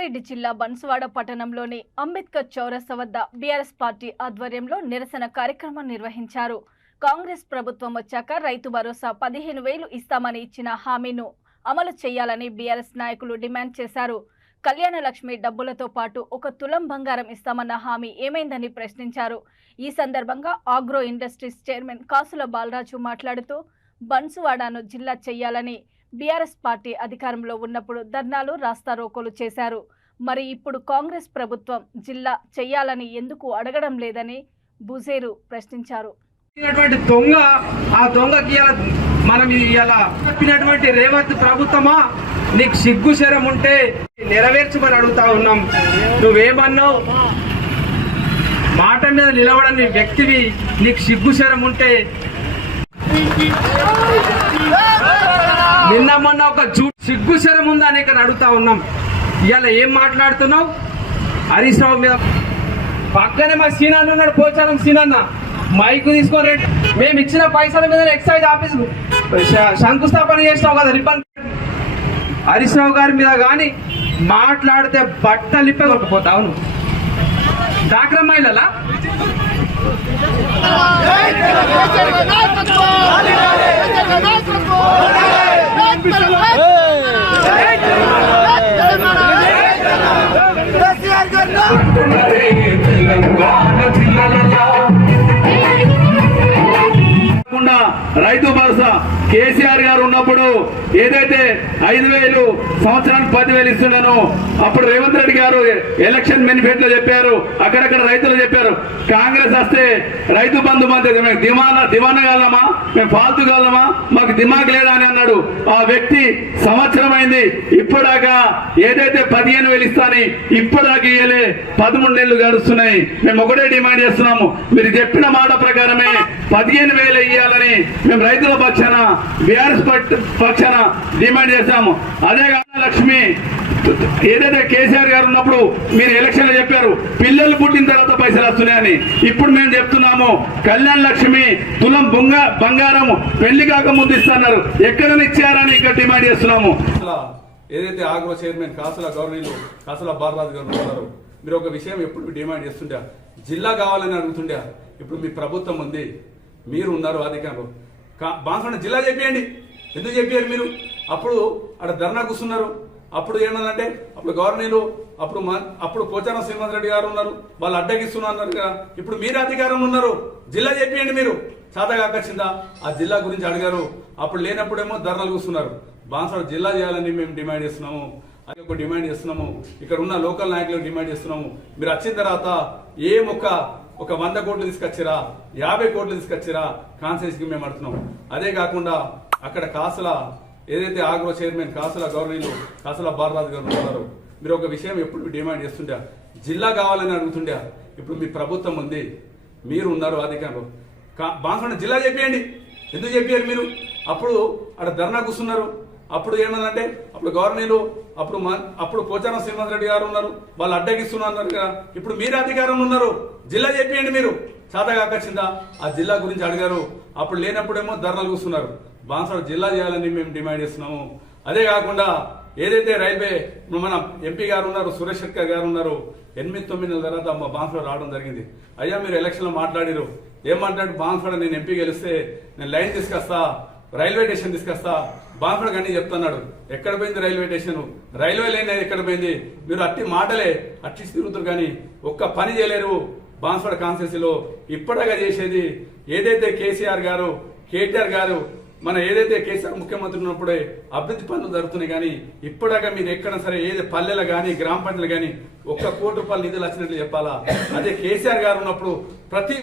రంగారెడ్డి జిల్లా బన్సువాడ పట్టణంలోని అంబేద్కర్ చౌరస్తా వద్ద బీఆర్ఎస్ పార్టీ ఆధ్వర్యంలో నిరసన కార్యక్రమం నిర్వహించారు. కాంగ్రెస్ ప్రభుత్వం వచ్చాక రైతు భరోసా 15,000 ఇస్తామని ఇచ్చిన హామీను అమలు చేయాలని బీఆర్ఎస్ నాయకులు డిమాండ్ చేశారు. కళ్యాణ లక్ష్మి డబ్బులతో పాటు 1 తులం బంగారం ఇస్తామన్న హామీ ఏమైందని ప్రశ్నించారు. ఈ సందర్భంగా ఆగ్రో ఇండస్ట్రీస్ చైర్మన్ కాసుల బాలరాజు మాట్లాడుతూ బన్సువాడను జిల్లా చేయాలని బీఆర్ఎస్ పార్టీ అధికారంలో ఉన్నప్పుడు ధర్నాలు రాస్తారోకోలు చేశారు. మరి ఇప్పుడు కాంగ్రెస్ ప్రభుత్వం జిల్లా చేయాలని ఎందుకు అడగడం లేదని బుజేరు ప్రశ్నించారు. మనం చెప్పినటువంటి రేవంత్ ప్రభుత్వమా, నీకు సిగ్గు శరం ఉంటే నెరవేర్చమని అడుగుతా ఉన్నాం. నువ్వేమన్నావు? మాట మీద నిలబడని వ్యక్తివి, నీకు సిగ్గు శరం ఉంటే నిన్న మొన్న ఒక సిగ్గు శరం ఉందా అని ఇక్కడ అడుగుతా ఉన్నాం. ఇవాళ ఏం మాట్లాడుతున్నావు? హరీష్ రావు మీద పక్కనే మా సీనన్న ఉన్నాడు, పోచారం సీనన్న. మైకు తీసుకొని మేము ఇచ్చిన పైసల మీద ఎక్సైజ్ ఆఫీస్ శంకుస్థాపన చేసినావు కదా, రిబ్బన్. హరీష్ రావు గారి మీద కానీ మాట్లాడితే బట్టలిప్పే కొట్టుకుపోతావు నువ్వు. డాక్రా మహిళలా రైతు భరోసా కేసీఆర్ గారు ఉన్నప్పుడు ఏదైతే 5,000 సంవత్సరానికి 10,000 ఇస్తున్నానో అప్పుడు రేవంత్ రెడ్డి గారు ఎలక్షన్ మేనిఫెస్టోలో చెప్పారు, అక్కడక్కడ రైతులు చెప్పారు. కాంగ్రెస్ వస్తే రైతు బంధు మధ్య మేము దివానా కాలమా, మేము ఫాల్తు కాలమా, మాకు దిమాగ్ లేదా అని అన్నాడు. ఆ వ్యక్తి సంవత్సరం అయింది, ఇప్పటిదాకా ఏదైతే 15,000 ఇస్తాని ఇప్పటిదాకా ఇయ్యలే. 13 నెలలు గడుస్తున్నాయి. మేము ఒకటే డిమాండ్ చేస్తున్నాము, మీరు చెప్పిన మాట ప్రకారమే 15,000 ఇయ్యాలని మేము రైతుల పక్షాన బీఆర్ఎస్ పక్షాన డిమాండ్ చేశాము. అదే కళ్యాణ లక్ష్మి ఏదైతే కేసీఆర్ గారు ఉన్నప్పుడు మీరు ఎలక్షన్లో చెప్పారు పిల్లలు పుట్టిన తర్వాత పైసలు వస్తున్నాయని. ఇప్పుడు మేము చెప్తున్నాము కళ్యాణ లక్ష్మి తులం బంగారం పెళ్లి కాక ముందు ఇస్తున్నారు, ఎక్కడైనా ఇచ్చారని ఇక్కడ డిమాండ్ చేస్తున్నాము. ఏదైతే ఆగ్రో చైర్మన్ కాసుల గవర్నీలు కాసుల బాలరాజు గారు ఉన్నారు, మీరు ఒక విషయం ఎప్పుడు డిమాండ్ చేస్తుండే, జిల్లా కావాలని అడుగుతుండే. ఇప్పుడు మీ ప్రభుత్వం ఉంది, మీరు ఉన్నారు అధికారులు, బాన్సువాడ జిల్లా చెప్పేయండి. ఎందుకు చెప్పారు మీరు? అప్పుడు అక్కడ ధర్నా కూర్చున్నారు. అప్పుడు ఏమన్నంటే అప్పుడు గవర్నీలు అప్పుడు పోచారం శ్రీనివాస్ రెడ్డి గారు ఉన్నారు, వాళ్ళు అడ్డగిస్తున్నారు కదా. ఇప్పుడు మీరు అధికారంలో ఉన్నారు, జిల్లా చెప్పేయండి. మీరు చాతగాకొచ్చిందా ఆ జిల్లా గురించి అడిగారు. అప్పుడు లేనప్పుడేమో ధర్నాలు కూర్చున్నారు. బాన్సువాడ జిల్లా చేయాలని మేము డిమాండ్ చేస్తున్నాము. అది ఒక డిమాండ్ చేస్తున్నాము. ఇక్కడ ఉన్న లోకల్ నాయకులకు డిమాండ్ చేస్తున్నాము. మీరు వచ్చిన తర్వాత ఒక 100 కోట్లు తీసుకొచ్చిరా, 50 కోట్లు తీసుకొచ్చిరా కాన్సెన్స్కి మేము అడుగుతున్నాం. అదే కాకుండా అక్కడ కాసుల ఏదైతే ఆగ్రో చైర్మన్ కాసుల గవర్నీలు కాసుల బాలరాజు గారు ఉన్నారు, మీరు ఒక విషయం ఎప్పుడు డిమాండ్ చేస్తుండే, జిల్లా కావాలని అడుగుతుండే. ఇప్పుడు మీ ప్రభుత్వం ఉంది, మీరు ఉన్నారు అధికారులు, బాన్సువాడ జిల్లా చెప్పేయండి. ఎందుకు చెప్పారు మీరు? అప్పుడు అక్కడ ధర్నా కూర్చున్నారు. అప్పుడు ఏమన్నంటే అప్పుడు గవర్నీలు అప్పుడు పోచారం శ్రీనివాస్ రెడ్డి గారు ఉన్నారు, వాళ్ళు అడ్డగిస్తున్నారు కదా. ఇప్పుడు మీరు అధికారంలో ఉన్నారు, జిల్లా చెప్పేయండి. మీరు చాతగాకొచ్చిందా ఆ జిల్లా గురించి అడిగారు. అప్పుడు లేనప్పుడేమో ధర్నాలు కూర్చున్నారు. బాన్సువాడ జిల్లా చేయాలని మేము డిమాండ్ చేస్తున్నాము. అదే కాకుండా ఏదైతే రైల్వే మన ఎంపీ గారు ఉన్నారు, సురేష్ శెట్కర్ గారు ఉన్నారు, 8-9 నెలల తర్వాత మా బాన్సువాడ రావడం జరిగింది. అయ్యా మీరు ఎలక్షన్లో మాట్లాడారు, ఏం మాట్లాడు? బాన్సువాడ నేను ఎంపీ గెలిస్తే నేను లైన్ తీసుకొస్తా, రైల్వే స్టేషన్ తీసుకొస్తా, బాన్సువాడ కానీ చెప్తున్నాడు. ఎక్కడ పోయింది రైల్వే స్టేషన్? రైల్వే లైన్ ఎక్కడ పోయింది? మీరు అట్టి మాటలే అట్టి తిరుగుతారు కానీ ఒక్క పని చేయలేరు. బాన్సువాడ కాన్స్టిట్యూన్సీలో ఇప్పటిగా చేసేది ఏదైతే కేసీఆర్ గారు కేటీఆర్ గారు ఏదైతే కేసీఆర్ ముఖ్యమంత్రి ఉన్నప్పుడే అభివృద్ధి పనులు జరుగుతున్నాయి. కానీ ఇప్పటిగా మీరు ఎక్కడ సరే ఏది పల్లెలు కానీ గ్రామ పంచాయతీలు కానీ 1 కోటి రూపాయలు నిధులు వచ్చినట్లు చెప్పాలా? అదే కేసీఆర్ గారు ఉన్నప్పుడు ప్రతి